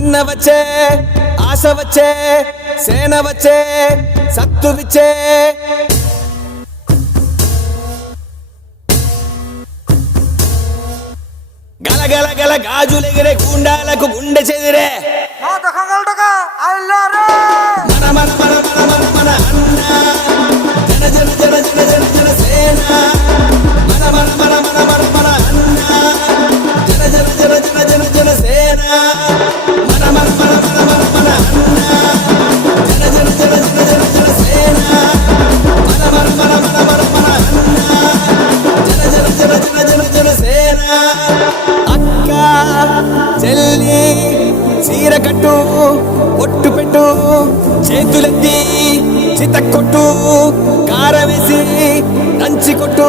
అన్న వచ్చే ఆశ వచ్చే సేన వచ్చే సత్తు విచ్చే గల గల గల గాజులెగిరే గుండాలకు గుండె చెదిరే మన మన మన మన మన మన అన్న జన జన జన జన జన జన సేన మన మన మన మన మన మన అన్న జన జన జన జన జన జన సేన మన మన మన మన మన మన అన్న జన జన జన జన జన జన సేన మన మన మన మన మన మన అన్న జన జన జన జన జన జన సేన అక్క చెల్లి చీర కట్టు పొట్టు పెట్టు చేతులెత్తి చితక్కొట్టు కారవేసి దంచి కొట్టు